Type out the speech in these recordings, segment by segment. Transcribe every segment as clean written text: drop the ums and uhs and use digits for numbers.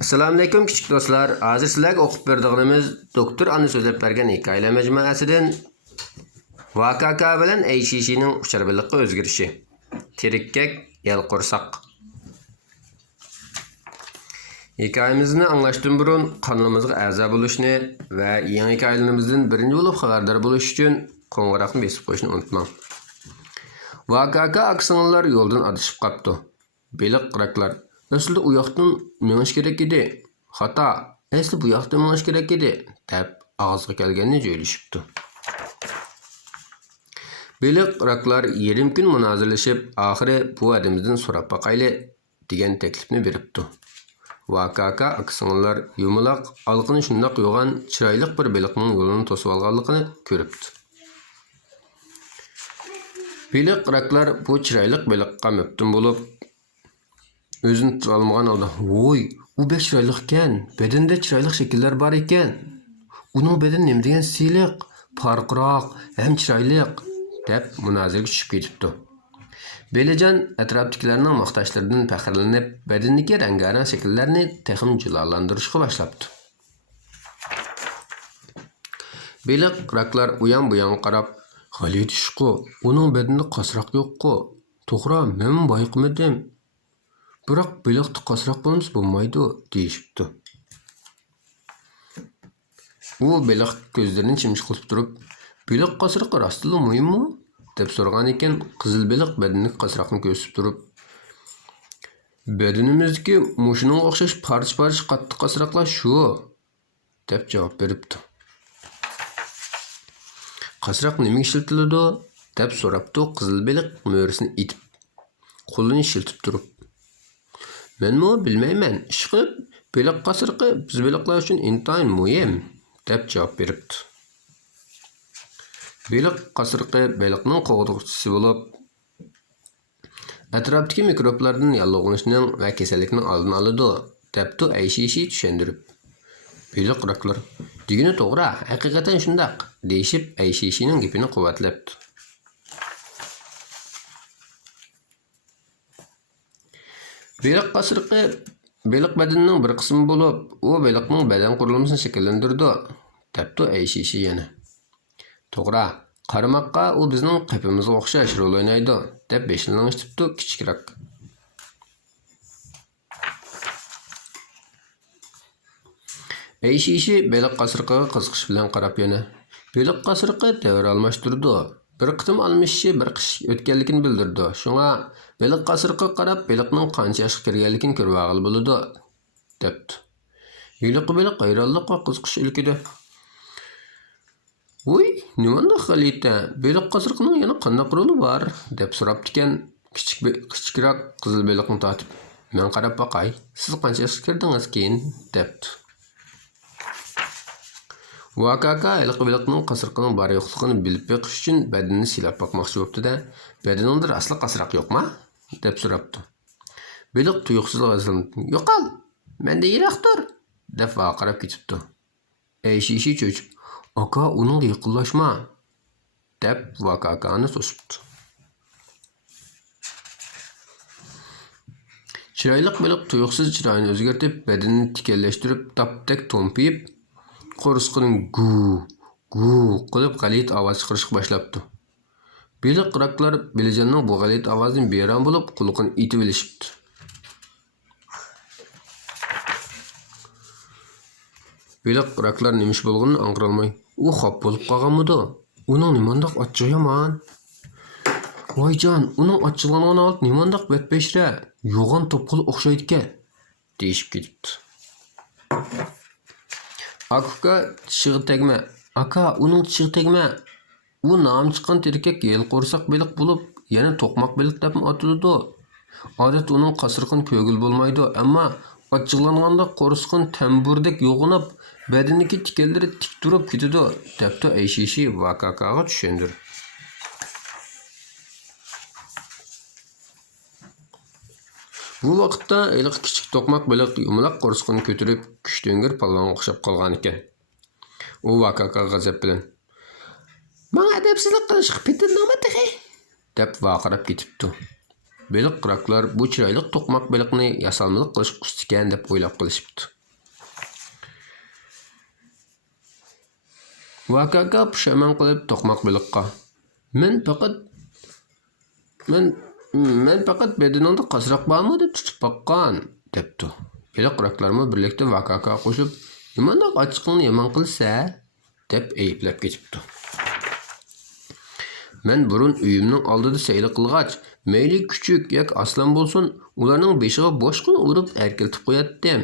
Assalomu alaykum kichik do'stlar. Hozir sizlarga o'qib berdig'imiz doktor Anna so'zlab bergan hikoyalar majmuasidan VKK bilan ACC'ning ucharbiliqqa o'zgarishi. Tirikkak yalqursoq. Hikoyamizni anglashdan burun kanalımızga a'zo bo'lishni va yangi hikoyalarimizdan birinchi bo'lib xabardor bo'lish uchun qo'ng'iroqni besib qo'yishni unutmang. VKK aksiyonlar yo'ldan adashib qapti. Beliq qiraklar. Aslında u yoqdan menish kerak edi. Xato. Asli bu yoqdan menish kerak edi, deb og'izga kelganini joylashibdi. Beliq qiraklar yarim kun munozirlashib, oxiri bu adamdan so'rab baqayli degan taklifni beribdi. VKK aksiyonlar yumaloq alqini shundoq yo'g'an chiroyli bir beliqning yo'lini to'sib olganligini ko'ribdi. Beliq qiraklar bu chiroyli beliqqa mabtun bo'lib, o'zini tuta olmagan holda, "Voy, u bek chiroyli ekan, bedenda chiroyli shakllar bor ekan. Uning bedeni nima degan siyliq, farqiroq, ham chiroyli" deb munoziraga tushib ketibdi. Belijon atrofdagilarning maqtashlaridan faxrlanib, bedendagi rangarang shakllarni texim jilolantirishga boshlabdi. Beliq qiraklar uyan bu yan qarab, "G'alati ishqu, uning bedenida qasroq yo'q-ku. To'g'ri, men bayqamadim. Biroq beliqni qasroq bo'lmasa bo'lmaydi" deyishibdi. U beliq ko'zlarini chimchiqlab turib, "Beliq qasroqi rostila muhimmi?" deb so'ragan ekan, qizil beliq bedenidagi qasroqni ko'rsatib turib, "Bedenimizdagi mushuning o'xshash parcha-parcha qattiq qasroqlar shu" deb javob beribdi. "Qasroq nimaga ishlatiladi?" deb so'rabdi qizil beliq mo'risini itib, qo'lini shiltib turib. "Menmi bilmayman, ishqib, beliq qasroqi biz beliqlar uchun intayin muhim" deb javob beribdi. Beliq qasroqi beliqning qo'g'irchisi bo'lib, atrofdagi mikroblardan yallig'lanishning va kasallikning oldini oladi, debdi ACC tushuntirib. Beliq qiraklar, "Degani to'g'ri, haqiqatan shundoq" deyishib ACCning gapini quvvatlabdi. Beliq qasroqi beliq bedenining bir qismi bo'lib, u beliqning badan qurilmasini shakllantiradi, debdi ACC yana. "To'g'ri, qaramoqqa u bizning qapimizga o'xshash rol o'ynaydi" deb beshinlanishibdi kichikroq. ACC beliq qasroqiga qiziqish bilan qarab yana. Beliq qasroqi davr almashtirdi. Bir qitim almashishi bir qish o'tganligini bildirdi. Shunga beliq qasroqiga qarab beliqning qancha yoshga kirganligini ko'rib olg'ili bo'ladi, debdi. Yiliqi beliq hayronlik va qiziqish ilkidi. "Voy, nimanda g'alati, beliq qasroqining yana qanday roli bor?" deb so'rabdi ekan, kichikroq qizil beliqni tortib. "Men qarab boqay, siz qancha yoshga kirdingiz keyin" debdi. VKK ayliq beliqning qasroqining bor yo'qligini bilib beqish uchun bedenini silab boqmoqchi bo'libdi-da, "Bedeningda asli qasroq yo'qmi?" deb so'rabdi. Beliq tuyuqsiz g'azablanib, "Yo'qol, menda yiroqdir" deb vaqirab ketibdi. ACC cho'chib, "Aka, uning yaqinlashma" deb VKKni to'sibdi. Chiroyli beliq tuyuqsiz chiroyini o'zgartirib, bedenini tikanlashtirib, tapdak to'mpiyib, qo'rsqining gu qilib g'alati ovoz chiqarishga boshlabdi. Beliq qiraklar Belijonning bu g'alati ovozidan beyron bo'lib, quloqini itib olishibdi. Beliq qiraklar nima ish bo'lganini anqirolmay, "U xop bo'lib qolganmidi? Uning nimandoq achchig'i yomon. Voyjon, uning achchig'langan holati nimandoq betbeshra, yo'g'on to'pqil o'xshaydi-ku" deyishib ketibdi. "Aka, tishig'i tegma. Aka, uning tishig'i tegma. U nom chiqqan tirikkak yalqursoq beliq bo'lib, yana to'qmoq beliq deb ataladi. Odatda uning qasrog'in ko'gil bo'lmaydi, ammo achchig'langanda qo'rsqin tamburdek yo'g'inib, bedenidagi tikanlari tik turib ketadi" debdi ACC VKKga tushuntirdi. Bu vaqtda ayliq kichik to'qmoq beliq yumaloq qo'rsqini ko'tarib, kuchto'ngir palvonga o'xshab qolgan ekan. U VKK g'azab bilan, "Menga adabsizlik qilishga petinmi tag'i" deb vaqirab ketibdi. Beliq qıraklar bu chiroyli to'qmoq beliqni yasalmalik qilish usta ekan deb o'ylab qolishibdi. Vakaka pushaymon qilib to'qmoq beliqqa: Men faqat bedeningda qasroq bormi deb tutib baqqan, debdi. Beliq qıraklarmi birlikda Vakaka qo'shib: "Nimadoq ochiqingni yomon qilsa?" deb ayblab ketibdi. Men burun uyimning oldida sayli qilg'ach, mayli kuchuk yoki aslan bo'lsin, ularning beshiga boshqin urib erkiltib qo'yatdim,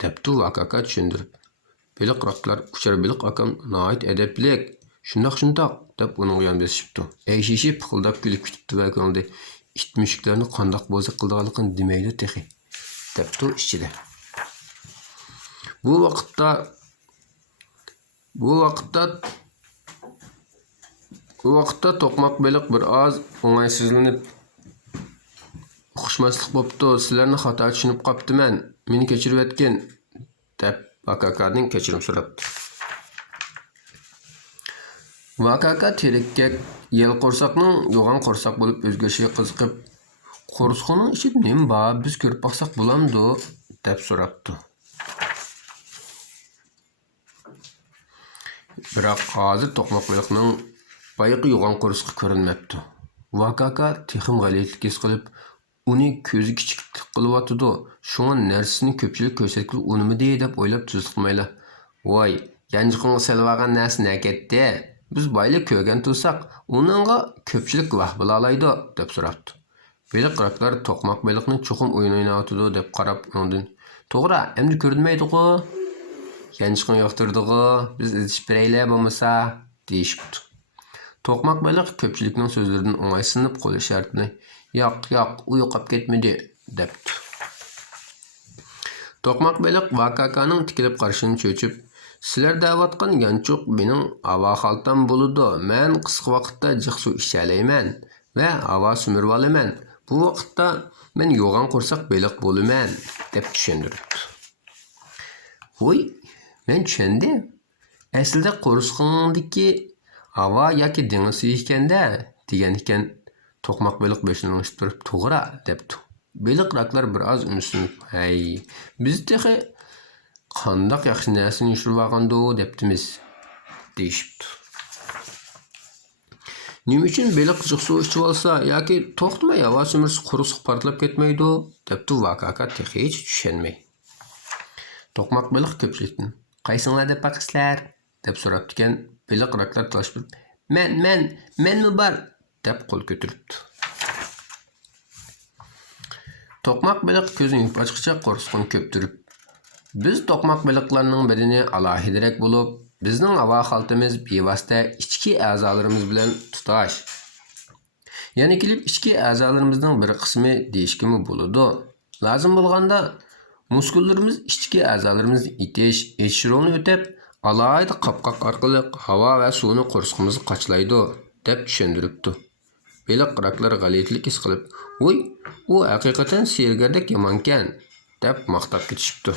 debdi Vakaka tushundirib. Beliq qıraklar uchar beliq akam nihoyat adablik, shundoq deb uning yonbosishibdi. Ayshishib pixildab kulib ketibdi va ko'ngli it mushuklarni qandoq bo'zi qildiganligini demaydi texi, debdi ichida. Bu vaqtda to'qmoq beliq bir oz o'ng'aysizlanib, uqishmaslik bo'pti, sizlarni xato tushunib qoptiman, meni kechirib etgin, deb Vakakadan kechirim so'rabdi. Vakaka tirikkak yel qo'rsaqning yo'g'on qo'rsaq bo'lib o'zgarishiga qiziqib, qo'rsaqning ichida nima bor, biz ko'rib baqsaq bo'lamdi, deb so'rabdi. Biroq hozir to'qmoq beliqning boyaqi yo'g'on qo'rsaqi ko'rinmabdi. Vakaka texim g'alatilik his qilib, uni ko'zi kichiklik qilyotidi, shunga narsasini ko'pchilik ko'rsatib unimidi deb o'ylab tuzliqmayla. Voy, yanjiqingga selvagan narsa ne ketdi? Biz boylik ko'rgan tursak, uningga ko'pchilik guvoh bo'la oladi, deb so'rabdi. Beliq qıraklar to'qmoq beliqni cho'qim o'yin o'ynayotidi deb qarab undan: "To'g'ri, endi ko'rinmaydi-ku. Yanchiqing yo'qtirdi-ku, biz izishib beraylik bo'lmasa", deyishibdi. To'qmoq beliq ko'pchilikning so'zlaridan o'ng'aysinib qo'l ishoratini: "Yo'q, u yo'qolib ketmadi", debdi. To'qmoq beliq Vakakaning tikilib qarashini cho'chib: "Sizlar da'vatgan yanchuq mening havo xaltam bo'ladi. Men qisqa vaqtda jiq suv ichalayman va havo sumirib olaman. Bu vaqtda men yo'g'on qo'rsaq beliq bo'laman", deb tushundiribdi. "Voy, men tushundim. Aslida qo'rsaqdagi havo yoki dengiz suvi ekanda", degan ekan. To'qmoq beliq boshini o'ngishib turib, "To'g'ri", debdi. Beliq qıraklar bir oz umidlanib: "Hay, biz texi qandoq yaxshi narsani yushirib olgandi debdimiz", deyishibdi. "Nima uchun beliq jiq suv ichib olsa yoki to'xtamay havo sumirsa quruqsiq portlab ketmaydi?" debdi Vakaka texi hech tushunmay. To'qmoq beliq ko'pchilikdan: "Qaysinglar deb baqisizlar?" deb so'rabdi ekan. Beliq qıraklar talashib: "Menmi bor?" deb qo'l ko'taribdi. To'qmoq beliq ko'zini yumib ochqicha qo'rsaqni ko'ptirib: "Biz to'qmoq beliqlarning bedeni alohidaroq bo'lib, bizning havo xaltamiz bevosita ichki a'zolarimiz bilan tutash. Yana kelib ichki a'zolarimizning bir qismi deyishkimi bo'ladi. Lozim bo'lganda muskullarimiz ichki a'zolarimizni itish rolini o'tab, alohida qopqoq orqali havo va suvni qo'rsaqimizga qochlaydi", deb tushundiribdi. Beliq qıraklar g'alatilik his qilib: "Voy, u haqiqatan sergardek yomonkan", deb maqtab ketishibdi.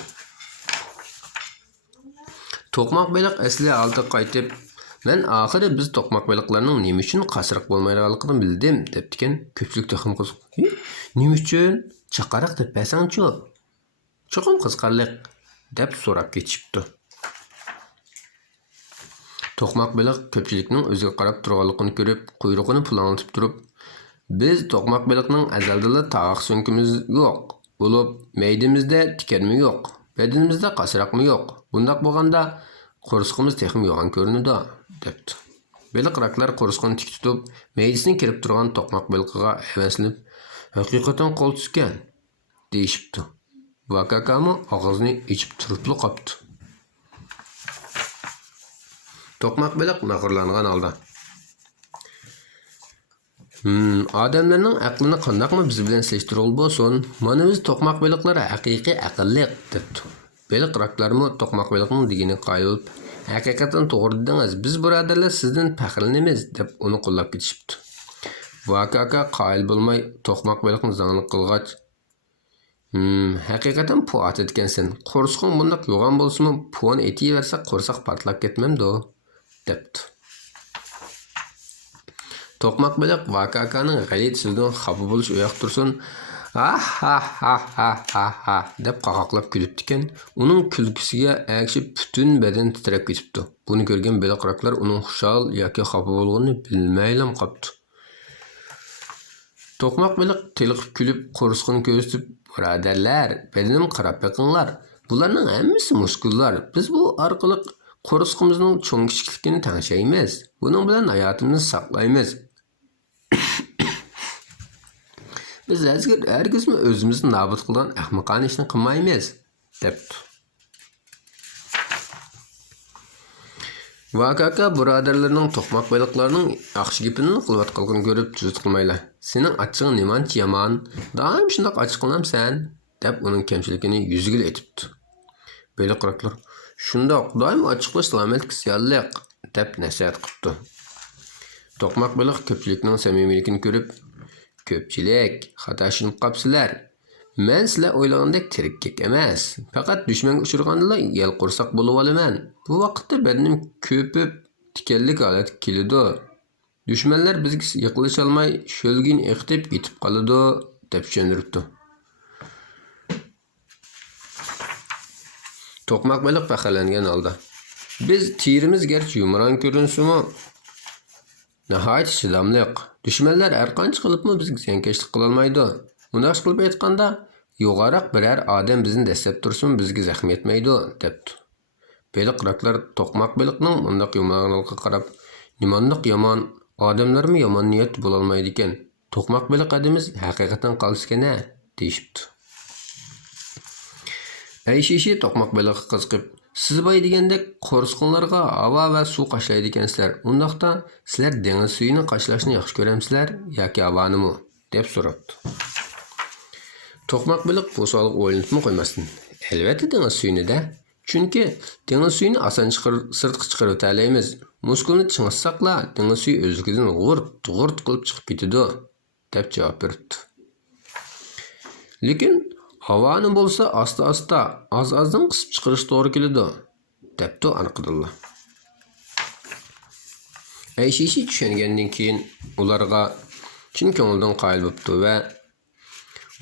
To'qmoq beliq asli holatiga qaytib: "Men oxiri biz to'qmoq beliqlarning nima uchun qasriq bo'lmaydiganligini bildim", debdikan. Ko'pchilik texim qiziq: "Nima uchun? Chaqariq deb besangchi. Cho'qim qiziqarli", deb so'rab ketishibdi. To'qmoq beliq ko'pchilikning o'ziga qarab turganligini ko'rib, quyrug'ini pulanlatib turib: "Biz to'qmoq beliqning azaldala tog'aq so'nkimiz yo'q bo'lib, maydamizda tikanmi yo'q, bedenimizda qasroqmi yo'q. Bundoq bo'lganda qo'rsaqimiz texim yo'g'on ko'rinadi", debdi. Beliq qıraklar qo'rsaqni tik tutib, maydasini kirib turgan to'qmoq beliqiga havaslanib: "Haqiqatan qo'l tutgan", deyishibdi. Vakakami og'zini ichib turibli qopdi. To'qmoq beliq mag'rurlangan holda: "Odamlarning aqlini qandoqmi biz bilan selishtirib bo'lsin? Mana biz to'qmoq beliqlari haqiqiy aqlli", debdi. Beliq qıraklarmi to'qmoq beliqning degini qoyil bo'lib: "Haqiqatan to'g'ri dedingiz. Biz birodarlar sizdan faxrlanamiz", deb uni qo'llab ketishibdi. Vakaka qoyil bo'lmay to'qmoq beliqni zanglik qilg'ach: "Haqiqatan puat etgansan. Qo'rsaqing bundoq yo'g'on bo'lsa-mu, puan etiversa qo'rsaq portlab ketmamdi", debdi. To'qmoq baliq vakaning g'alit so'zidan xafa bo'lish uyoq tursin. Ha ha ha ha ha ha deb qaqoqlab kulibdi ekan. Uning kulgisiga ergishib butun badan titrab ketibdi. Buni ko'rgan baliqroqlar uning xushal yoki xafa bo'lganini bilmaylam qopti. To'qmoq baliq tiliqib kulib, qo'rsqini ko'rsatib, "Birodarlar, benim qarab beqinglar. Bularning hammasi muskullar. Biz bu orqali qo'rsqimizning cho'ng kichikligini tanishaymiz. Buning bilan hayotimizni saqlaymiz. Biz herkesmi o'zimizni nobud qilgan ahmoqona ishni qilmaymiz" debdi. Vakaka birodarlarning to'qmoq baliqlarning yaxshi gapini qilayotganligini ko'rib tuzut qilmaylar. "Sening achchig'ing nimancha yomon? Doim shundoq achchiq qilamsan" deb uning kamchiligini yuziga aytibdi. Baliqroqlar "Shundoq, doim achchiqlash salomatlikka ziyonliq" deb nasihat qilibdi. To'qmoq baliq ko'pchilikning samimiyligini ko'rib, "Ko'pchilik, xato tushunib qopsizlar. Men sizlar o'ylagandek tirikkek emas. Faqat dushmanga uchraganda yel qo'rsoq bo'lib olaman. Bu vaqtda badanim ko'pib, tikanlik holatga keladi. Dushmanlar bizga yiqilisholmay, sho'lgin eqitib yetib qoladi" deb tushuntiribdi. To'qmoq baliq faxrlangan holda, "Biz terimiz garchi yumron ko'rinsimi, nihoyat chidamliq. Dushmanlar har qancha qilibmi bizga ziyonkashlik qilolmaydi. Bunday qilib aytganda, yo'g'aroq biror odam bizni dastlab tursin, bizga zaxm yetmaydi" debdi. Baliqroqlar to'qmoq baliqning bunday yumronligiga qarab, "Nimandoq yomon, odamlarmi yomon niyat bo'lolmaydi ekan. To'qmoq baliq adimiz haqiqatan qolsgan-a" deyishibdi. Ayşişi to'qmoq baliqqa qiziqib, "Siz boy degandek qo'rsqinlarga havo va suv qashlaydi ekansizlar. Undaqda sizlar dengiz suyini qashlashni yaxshi ko'ramsizlar yoki havanimi?" deb so'rabdi. To'qmoq baliq bu savolga o'ylanib qo'ymasdan, "Albatta dengiz suyini-da. Chunki dengiz suyini oson sirtqa chiqarib o'taymiz. Muskulni ching'itsaqla dengiz suyi o'zligidan g'urt qilib chiqib ketadi" deb javob berdi. "Lekin havoni bo'lsa asta-asta, oz-ozdan qisib chiqarish to'g'ri keladi" debdi anqidillah. Ayşişi tushungandan keyin ularga chin ko'ngildan qoyil bo'libdi va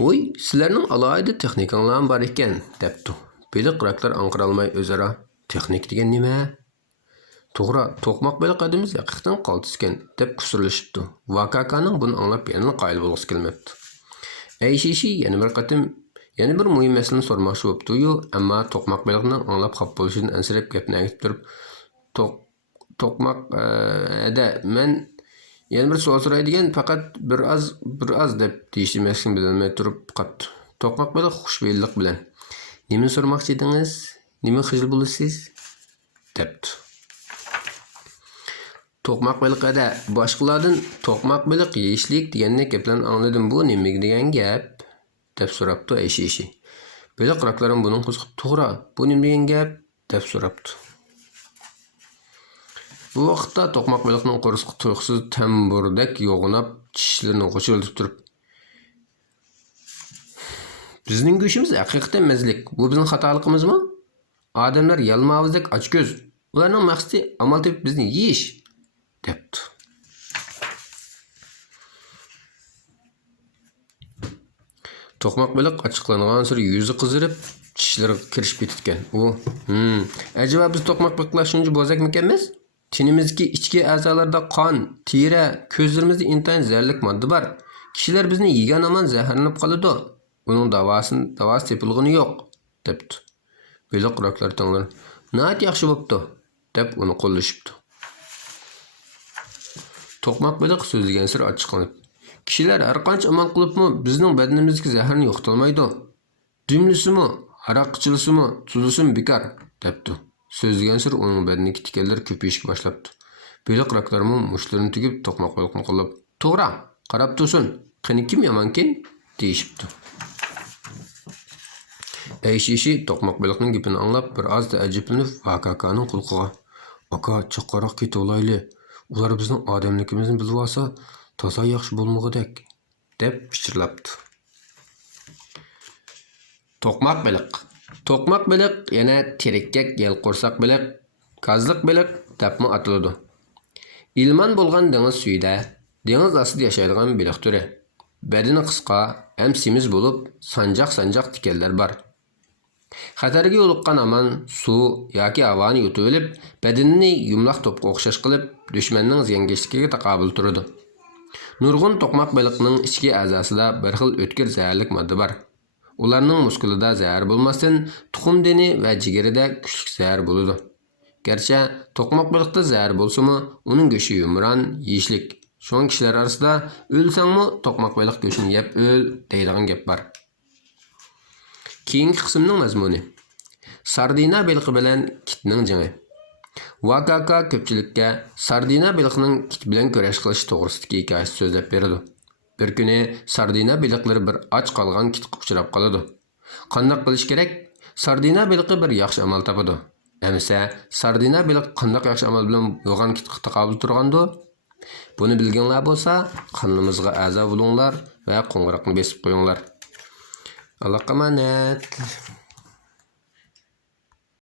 "Voy, sizlarning alohida texnikanglar bor ekan" debdi. Baliqroqlar anqirolmay o'zaro "Texnik degan nima? To'g'ri, to'qmoq baliq adimiz haqiqatan qoltiskan" deb kusurlashibdi. Vakakaning buni anglab yana qoyil bo'lg'isi kelmabdi. Ayşişi yana bir muhim masalani so'ramoqchi bo'libdi-yu, ammo to'qmoq baliqning anglab qolib bo'lishidan ansirab gapni aytib turib, "To'qmoq men yana bir savol so'raydigan, faqat bir oz deb deyishmasligini bilolmay turib qoldi. To'qmoq baliq xushbe'yillik bilan, "Nima so'ramoqchi edingiz? Nima xijil bo'lasiz?" debdi. To'qmoq baliq boshqalardan "To'qmoq baliq yeyishlik" degandek gaplarni angladim. Bu nima degan gap? deb so'rabdi Ayşişi. Baliqroqlarim buning qiziqib, "To'g'ri, bu nima degan gap?" deb so'rabdi. Bu vaqtda to'qmoq baliqning qo'rsqi tuyuqsiz tamburdek yo'g'inab, tishlarini g'uchiltib turib, "Bizning go'shimiz haqiqatan mazalik. Bu bizning xatoligimizmi? Odamlar yalmavzdek ochko'z. Ularning maqsadi amal topib bizni yeyish" debdi. To'qmoq baliq ochiqlangan sari yuzi qizarib, tishlari kirishib ketgan. U, "Acaba biz to'qmoq baliqlar shuncha bo'zakmikanmiz? Tenimizdagi ichki a'zolarda qon, teri, ko'zlarimizda intayin zaharlik modda bor. Kishilar bizni yegan aman zaharlanib qoladi. Uning davosi tepilgani yo'q" debdi. Baliqroqlar tinglar, "Nihoyat yaxshi bo'pti" deb uni qo'llashibdi. To'qmoq baliq so'zlagan sir ochiqlanib, "Kishilar har qancha amal qilibmi bizning badanimizga zaharni yo'qotolmaydi. Dumlisimi, aroqchilisimi, tuzlisimi bekor" debdi. So'zlagan sir uning badanidagi tikanlar ko'payishga boshlabdi. Baliqroqlarmi mushlarini tugib to'qmoq baliqni qo'llab, "To'g'ri, qarab tursin. Qani kim yomonkin?" deyishibdi. Ayşişi to'qmoq baliqning gapini anglab, bir oz ajablanib, Vakakaning qulqiga, "Aka, cho'qqaroq ketib olayli. Ular bizning odamligimizni bilib olsa, toza yaxshi bo'lmag'idek" deb pichirlabdi. To'qmoq baliq yana tirikkak yalqo'rsoq baliq, kozliq baliq debmi atiladi. Ilman bo'lgan dengiz suyida Deniz asıda yaşaydigan beliq türü. Bedeni qısqa, hem semiz bo'lib, sanjaq-sanjaq tikanlar bor. Xatarga yo'liqqan aman su yoki havoni yutib olib, bedenini yumloq to'pga o'xshash qilib, dushmanning ziyonkashligiga taqobil turadi. Nurg'un to'qmoq baliqning ichki a'zosida bir xil o'tkir zaharlik modda bor. Ularning muskulida zahar bo'lmasdan, tuxum deni va jigarida kuchli zahar bo'ladi. Gerçi to'qmoq baliqda zahar bo'lsa-mu, uning go'shi yumron, yeyishlik. Şoň kishilar arasida o'lsangmi to'qmoq baliq go'shini yeb o'l deydigan gap bor. Keyingi qismning mazmuni. Sardina baliqi bilan kitning jangi. Vakaka ko'pchilikka sardina baliqining kit bilan kurash qilish to'g'risidagi hikoyasi so'zlab beradi. Bir kuni sardina baliqlari bir och qolgan kitga uchrab qoladi. Qanday qilish kerak? Sardina baliqi bir yaxshi amal topadi. Emsa sardina baliq qanday yaxshi amal bilan yo'g'an kitga taqobil turgandi? Buni bilganlar bo'lsa, qanimizga a'zo bo'linglar va qo'ng'iroqni besib qo'yinglar. Alloh qo'manet.